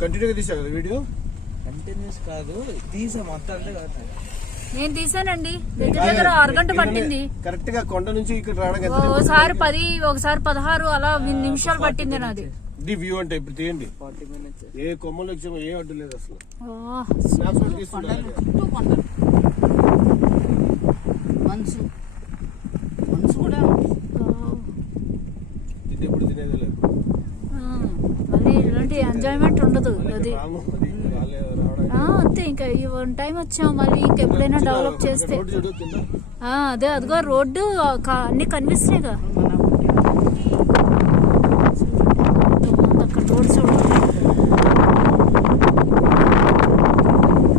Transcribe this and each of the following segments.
కంటిన్యూగా తీసావు కదా వీడియో? కంటిన్యూస్ కాదు తీసా మొత్తం అంతే కదా. నేను తీసానండి. దగ్గర దగ్గర అరగంట పట్టింది. కరెక్ట్గా కొండ నుంచి ఇక్కడ టైం ఒకసారి పది ఒకసారి పదహారు అలా నిమిషాలు పట్టింది నాది. ఇది వ్యూ అంటే ఇప్పుడు తీయండి. ఏ కొమ్మలు వచ్చామో ఏ అడ్డు లేదు అసలు. తీసుకుంటారు చుట్టూ కొండలు. మనసు మనసు కూడా ఉంది. ఓ. ఇది ఎప్పుడు తినేది లేదు ఆ, మళ్ళీ ఇలాంటి ఎంజాయ్మెంట్ ఉండదు అది. అంతే ఇంకా ఈ వన్ టైం వచ్చాం మళ్ళీ ఇంకెప్పుడైనా డెవలప్ చేస్తే. అదే అదిగో రోడ్డు అన్ని కనిపిస్తున్నాయిగా అక్కడ రోడ్ చూడు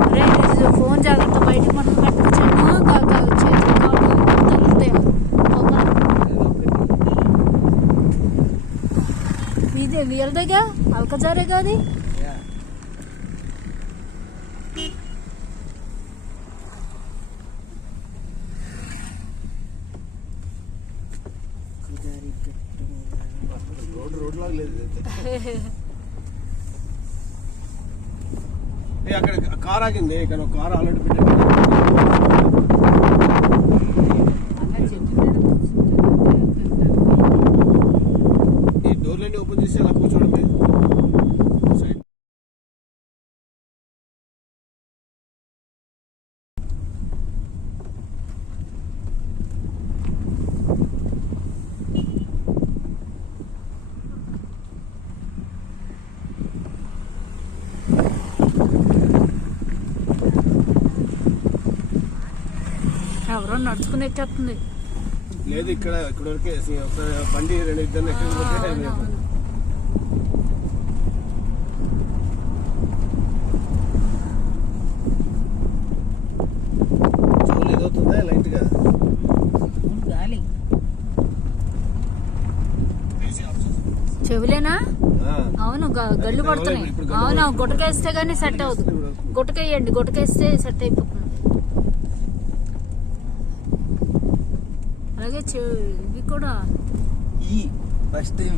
అరే, ఇది ఫోన్ జాగ్రత్త బయటికి మనం పెట్టచ్చాము చేతులు కాళ్ళు తగులుతాయి కొమ్మలు. మీదే వీళ్ళదేగా అల్కజారేగా అది రోడ్డు రోడ్డు లాగా లేదు ఇదైతే. ఏ అక్కడ కార్ ఆగింది ఇక్కడ ఒక కార్ ఆల్రెడీ పెట్టారు అలా చెట్టు మీద కూర్చుంటే ఈ డోర్లన్నీ ఓపెన్ చేసి అలా కూర్చోవడమే సైడ్ ఎవరో నడుచుకుని ఎక్కేస్తుంది లేదు ఇక్కడ ఇక్కడ వరకే బండి రెండు ఇద్దరు ఎక్కడ చెవులేనా. అవును గళ్ళు పడుతున్నాయి. అవును గుట్టకేస్తే గానీ సెట్ అవ్వదు. గుట్టకేయండి గుట్టకేస్తే సెట్ అయిపోతుంది అలాగే ఇవి కూడా. ఈ ఫస్ట్ టైం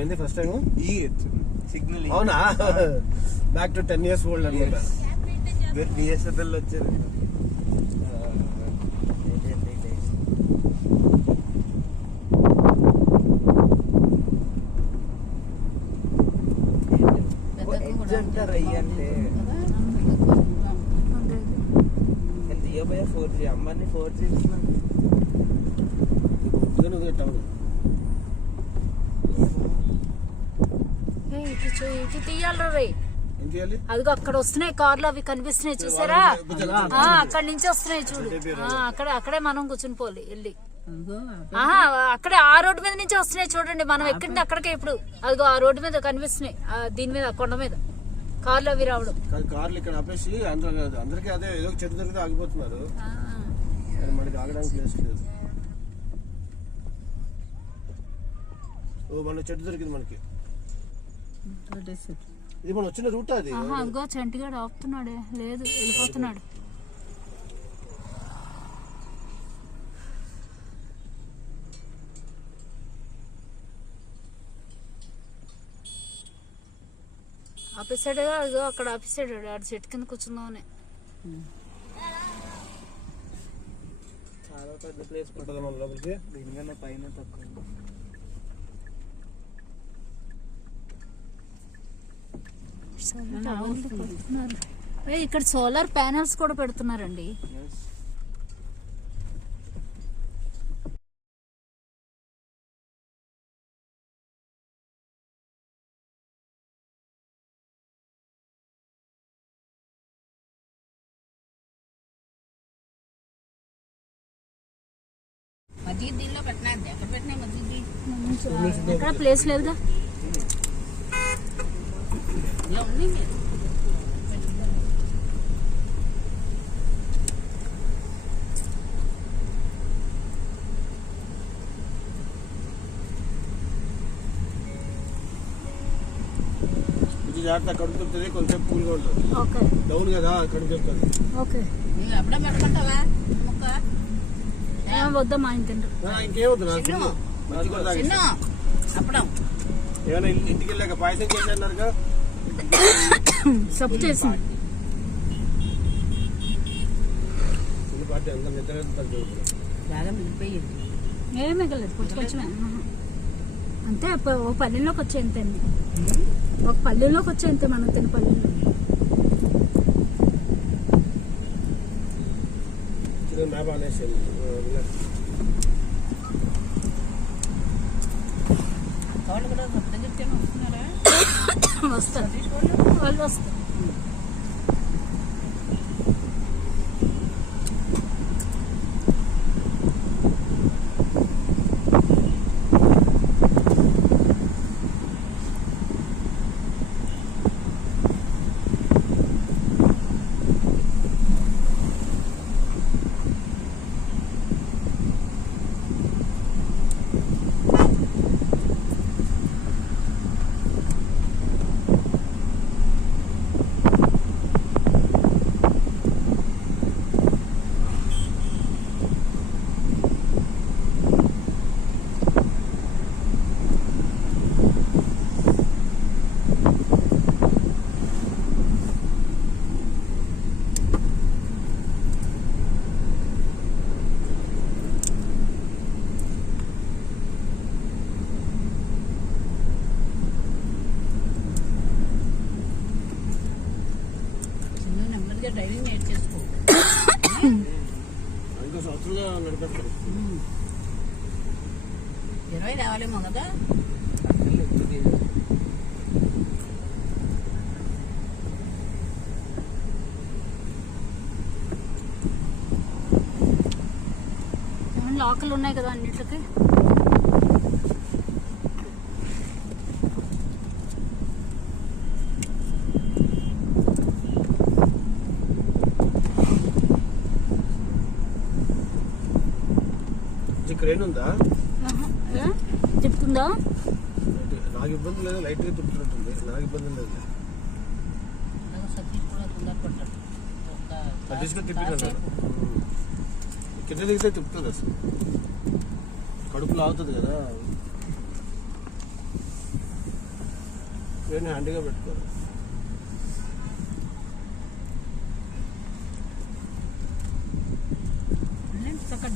ఏంది ఫస్ట్ టైం ఈ సిగ్నల్ అవునా? Back to ten years old అనమాట బిఎస్ఎన్ఎల్ వచ్చేది అంటారు అయ్యి అంటే. ఫోర్ జీ అమ్మని ఫోర్ జీ ఇటు తీయాలరా రే ఏం చేయాలి అదిగో అక్కడ వస్తున్నాయి కార్లు అవి కనిపిస్తున్నాయి చూసారా? ఆ, అక్కడ నుంచి వస్తున్నాయి చూడు. ఆ, అక్కడ అక్కడే మనం కూర్చుని పోలి వెళ్ళి. అక్కడే ఆ రోడ్డు మీద నుంచి వస్తున్నాయి చూడండి మనం ఎక్కింది అక్కడికే ఇప్పుడు. అదిగో ఆ రోడ్డు మీద కనిపిస్తున్నాయి ఆ, దీని మీద కొండ మీద. కార్లు అవి రావడం. కార్లు ఇక్కడ ఆపేసి అందరూ అందరికీ అదే ఏదో చెట్టు దొరికితే ఆగిపోతున్నారు. మనకి ఆగడానికి ప్లేస్ లేదు. ఓ మన చెట్టు దొరికింది మనకి. ఇది మనం వచ్చిన రూట్ అది? అదిగో చంటిగాడు ఆపుతున్నాడే. లేదు వెళ్ళిపోతున్నాడు. ఆపేసాడు అదిగో అక్కడ ఆపేసాడు. ఆడు చెట్టు కింద కూర్చుందామని. చాలా పెద్ద ప్లేస్ ఉంటుందా మన లోపలికి. దీనికన్నా పైన తక్కువ ఇక్కడ సోలార్ ప్యానల్స్ కూడా పెడుతున్నారండి. మజ్జిగ దీనిలో పెట్టినా ఎక్కడ పెట్టినా మజ్జిగ ఎక్కడ ప్లేస్ లేదుగా? జాగ్రత్త కడుపు చెప్తుంది కొంచెం కూల్గా ఉంటుంది. ఓకే. డౌన్ కదా కడుపు చెప్తుంది ఓకే. నువ్వు ఎప్పుడో పెట్టుకుంటావా? ముక్క? ఏం? వద్దా మా ఇంటి ఇంకేమవుతుంది నాకు చిన్ను. మంచి కూడా తాగేస్తా. చిన్న. అప్పుడం. ఏమైనా ఇంటికి వెళ్ళాక పాయసం చేసి అన్నారుగా సబ్ చేసింది ఏమీ మిగలేదు కొంచెం. అంతే ఒక పల్లెల్లోకి వచ్చే అంతే అండి. ఒక పల్లెల్లోకి వచ్చే అంతే మనం తిన పల్లెల్లో. వాళ్ళు కూడా కొత్త చెప్తే వస్తున్నారా వస్తారు సతీష్ వాళ్ళు వాళ్ళు వస్తారు లాకలు ఉన్నాయి కదా అన్నిటికి క్రెయిన్ ఉందా? తిప్పుతుందా నాకు ఇబ్బంది లేదు లైట్గా తిప్పుతున్నట్టుంది నాకు ఇబ్బంది లేదు. సతీష్ కూడా తొందర పడ్డాడు ఒక తీసుకొని తాసు- తిప్పినాను తాసేపు. కింద దిగితే తిప్పుతుంది అసలు. కడుపు లాగుతుంది కదా. క్రెయిన్ హ్యాండీగా పెట్టుకోరు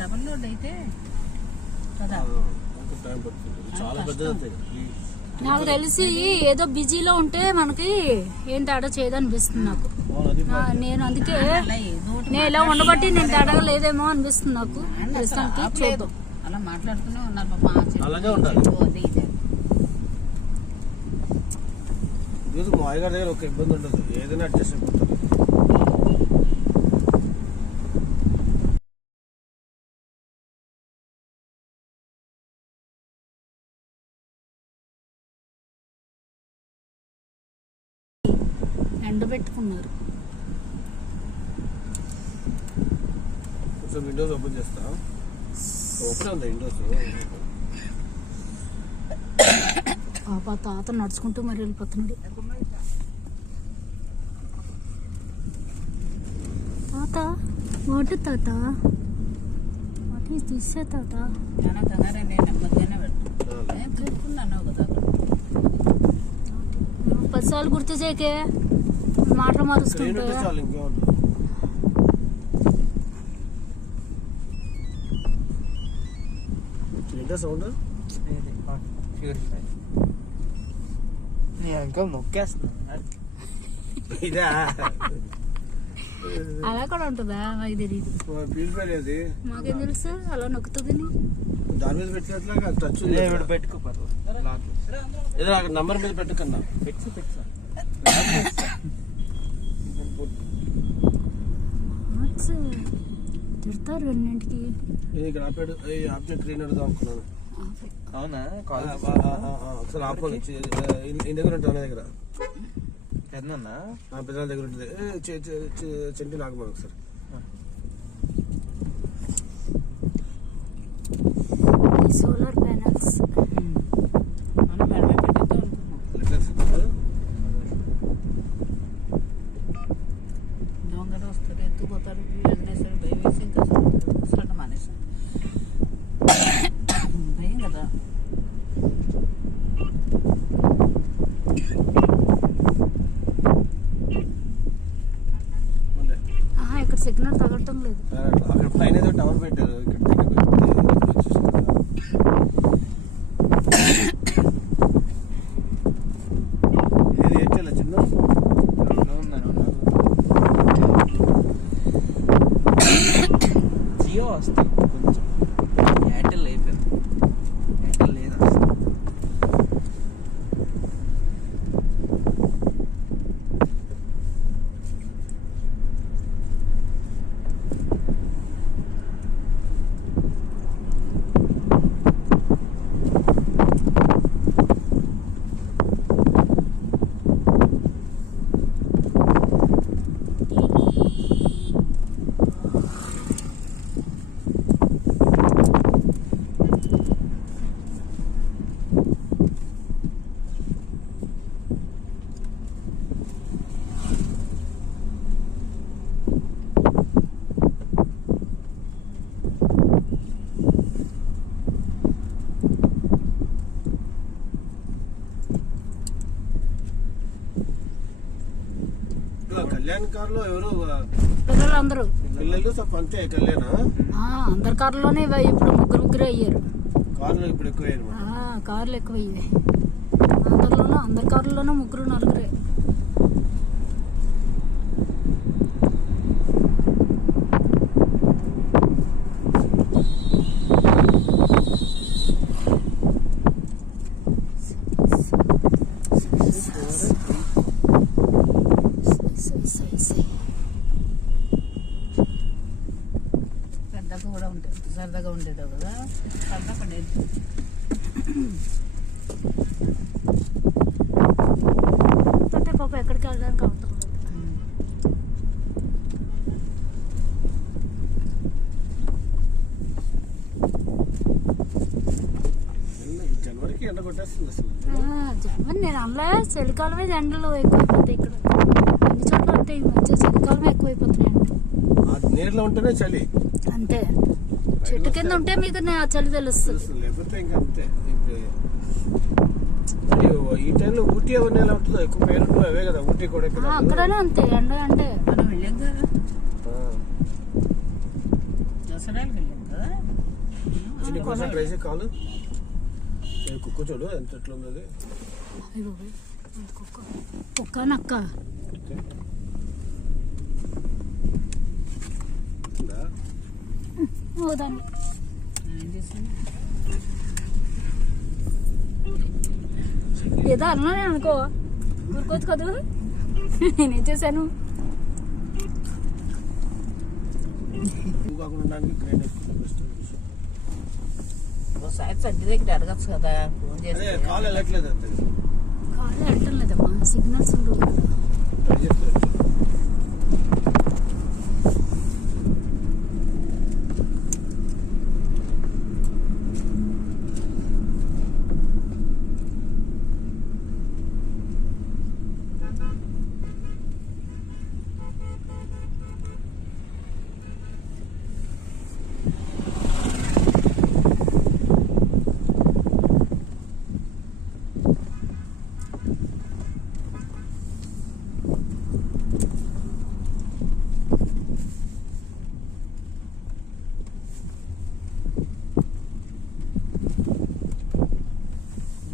డబల్ లోడ్ అయితే కదా. కొంచెం టైం పడుతుంది. ఇది చాలా పెద్దది అవుతాయి నాకు తెలిసి ఏదో బిజీలో ఉంటే మనకి ఏం తేడా చేయదనిపిస్తుంది నాకు. నేను అందుకే నేను ఇలా ఉండబట్టి నేను తేడాగా లేదేమో అనిపిస్తుంది నాకు ప్రస్తుతానికి. చూద్దాం అలా మాట్లాడుతూనే ఉన్నారు పాప అలాగే ఉండాలి. అది ఇది మా దగ్గర ఒక ఇబ్బంది ఉండదు ఏదైనా అడ్జస్ట్ అయిపోతుంది కొంచెం విండోస్ ఓపెన్ చేస్తా. ఓపెన్ ఉంది విండోస్. పాప తాత నడుచుకుంటూ మరి వెళ్ళిపోతున్నాడు. తాత వాట్ తాత. వాట్ ఈస్ దిస్ తాత కదా. పదిసార్లు గుర్తు చేయకే మాటలు స్క్రీన్ ఏంటో సౌండ్ నీ అంకల్ నొక్కేస్తున్నా ఇదా అలా కూడా ఉంటుందా మాకు తెలియదు ప్యూరిఫైర్ అది మాకేం తెలుసు అలా నొక్కుతుంది దాని మీద పెట్టినట్లుగా టచ్ ఇక్కడ పెట్టుకో ఏదో అక్కడ నంబర్ మీద పెట్టుకన్నా ఫిక్స్ ఫిక్స్ తిడతారు రెండింటికి. నేను ఇక్కడ ఆపాడు. ఏ ఆప్షన్ క్లీన్ అడుగుదాం అనుకున్నాను. అవునా? ఒకసారి ఆపని ఇంటి దగ్గర ఉంటాను నా దగ్గర. ఎన్నన్నా నా పిల్లల దగ్గర ఉంటుంది. ఏ, చె- చె- చె- చెంటి నాకు ఒకసారి. Solar panels. tú botar un en el sin. Kalyan కార్లో ఎవరు ఆ, పిల్లలు అందరూ. పిల్లలు సప్ అంతే కళ్యాణ? ఆ, అందరి కార్లోనే ఇవ్వ- ఇప్పుడు ముగ్గురు ముగ్గురు అయ్యారు. కార్లు ఇప్పుడు ఎక్కువ ఆ, కార్లు ఎక్కువ అయ్యాయి అందరిలోనూ అందరి కార్లలోనూ ముగ్గురు నలుగురే సై, సై, సై. పెద్దగా కూడా ఉండేది సరదాగా ఉండేది కదా సరదా పడేది అంటే పాప ఎక్కడికి వెళ్ళడానికి అవసరం లేదు జనవరికి ఎండ కొట్టేస్తుంది అసలు ఆ, జగన్ నేను అనలే చలికాలమే ఎండలు ఎక్కువైపోతాయి ఇక్కడ అన్ని చోట్ల అంటే ఈ మధ్య చలికాలమే ఎక్కువైపోతున్నాయి. ఆ ఉంటేనే చలి. అంతే. చెట్టు కింద ఉంటే మీకు నా చలి తెలుస్తుంది తెలుస్తుంది లేకపోతే ఇంకా అంతే ఇప్పుడు మరి ఈ టైంలో ఊటీ అవన్నీ ఎలా ఉంటుందో ఎక్కువ పేరు అవే కదా ఊటీ కూడా అక్కడనే అంతే ఎండ అంటే మనం వెళ్ళాం కదా. దసరాలకు వెళ్ళాం కదా? ట్రై చేసి కాలు కుక్క చూడు ఎంత ఎట్లా ఉన్నది అయ్యో, కుక్క. కుక్క. నక్క ఉందా? ఓ దాన్ని. ఏం చేసాను ఏదో అన్నానే అనుకో. ఊరుకోవచ్చు కదా? నేనేం చేశాను? ఒకసారి సంటి దగ్గర అడగచ్చు కదా ఫోన్ అదే చేస్తే. కాలు వెళ్ళట్లేదు వెళ్ళటం లేదమ్మా సిగ్నల్స్ ఉండవు కదా ట్రై చేస్తే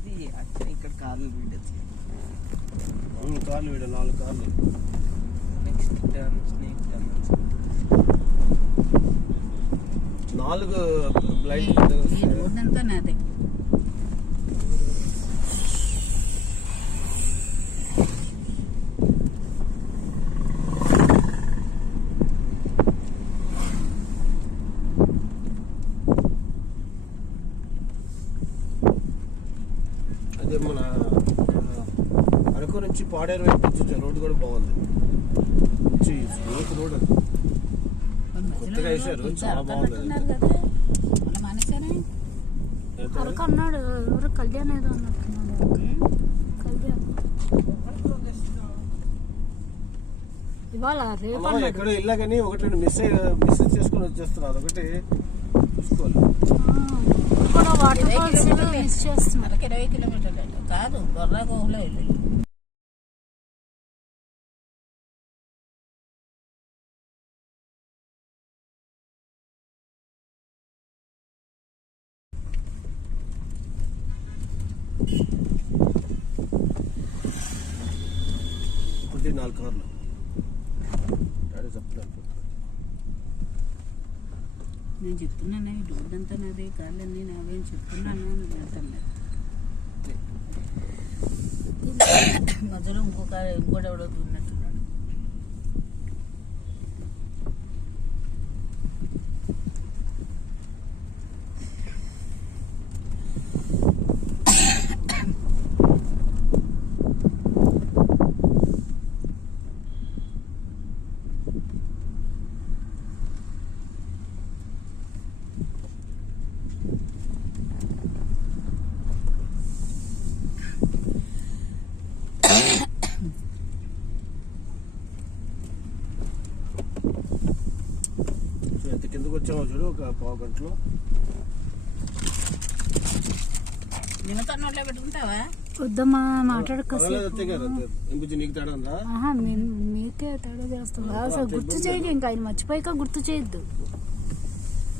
ఇది అక్కడ ఇక్కడ కార్లు వీడచ్చు ఉమ్, కార్లు వీడు నాలుగు కార్లు నెక్స్ట్ టర్న్ స్నేక్ టర్న్ నాలుగు బ్లైండ్ ఈ రోడ్ అంతా నాదే అదే మన అరకు నుంచి పాడేరు వైపు వచ్చే రోడ్డు కూడా బాగుంది. మంచి రోడ్ అది. కొత్తగా వేశారు, చాలా బాగుంది. అరకు అన్నాడు. ఎవరు కళ్యాణ్ ఏదో అన్నట్టున్నాడు కళ్యాణ్. ఇవాళ రేపు ఎక్కడో ఇల్లా కానీ ఒకటి రెండు మిస్ మిస్ చేసుకుని వచ్చేస్తున్నారు. అదొకటి చూసుకోవాలి. ఆ, కూడా వాటర్ ఫాల్స్ మిస్ చేస్తున్నారు. ఇరవై కిలోమీటర్లు. కాదు బొర్రా గోహులో వెళ్ళి నేను చెప్తున్నాను ఈ రోడ్ అంతా కాళ్ళన్నీ నావే అని చెప్తున్నాను అని అంటలేదు మధ్యలో ఇంకో ఇంకోటి ఎవడో ఉన్నట్టున్నాడు సో ఎంత కిందకు వచ్చామో చూడు ఒక పావు గంటలో నిమ్మకాయ నోట్లో పెట్టుకుంటావా? వద్దమ్మా మాట్లాడక పర్వాలేదు అంతే కదా ఎంపించి నీకు తేడా ఉందా? ఆహా మేము మీకే తేడా చేస్తాం అసలు గుర్తు చేయక ఇంకా ఆయన మర్చిపోయాక గుర్తు చేయొద్దు.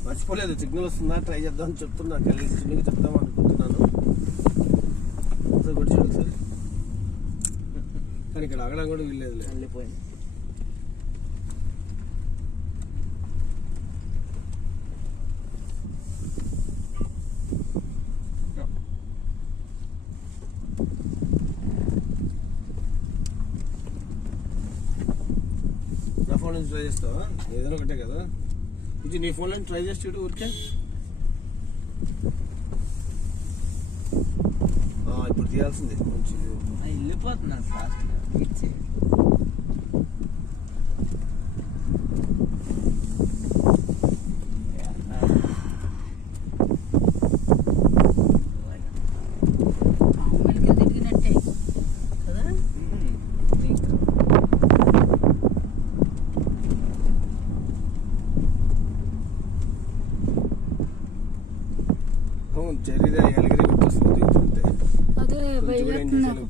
మర్చిపోలేదు సిగ్నల్ వస్తుందా? ట్రై చేద్దాం చెప్తున్నా కలిసి నీకు చెప్దాం అనుకుంటున్నాను. ఒకసారి కొట్టి చూడు ఒకసారి. కానీ ఇక్కడ ఆగడం కూడా వీల్లేదు వెళ్ళిపోయింది చేస్తావా? ఏదైనా ఒకటే కదా. ఇది నీ ఫోన్లో ట్రై చేసి చూడు ఊరికే. ఇప్పుడు తీయాల్సింది. కొంచెం వెళ్ళిపోతున్నాను ఫాస్ట్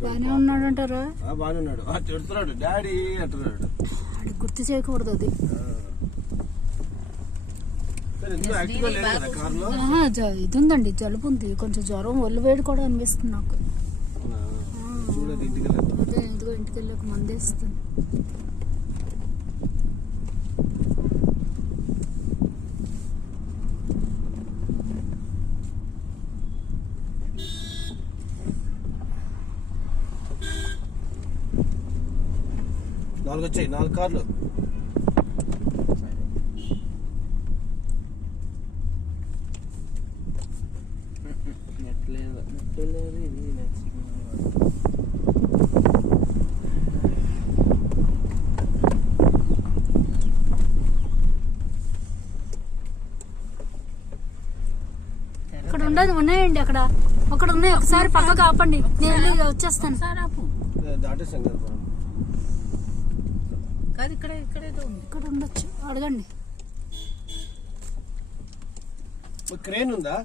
బాగానే ఉన్నాడు. అంటారా ఉన్నాడు డాడీ అంటున్నాడు. అది గుర్తు చేయకూడదు అది. ఇది ఉందండి జలుబు ఉంది. కొంచెం జ్వరం ఒళ్ళు వేడి కూడా అనిపిస్తుంది నాకు. అదే ఇదిగో ఇంటికి వెళ్ళాక మందేస్తుంది నాలుగు వచ్చాయి నాలుగు కార్లు. ఉండదు ఉన్నాయండి అక్కడ. అక్కడ ఉన్నాయి. ఒకసారి పక్కకు ఆపండి. నేను వచ్చేస్తాను. దాటేసాం కదా. కాదు ఇక్కడ ఇక్కడేదో ఉంది. ఇక్కడ ఉండొచ్చు. అడగండి. క్రేన్ ఉందా?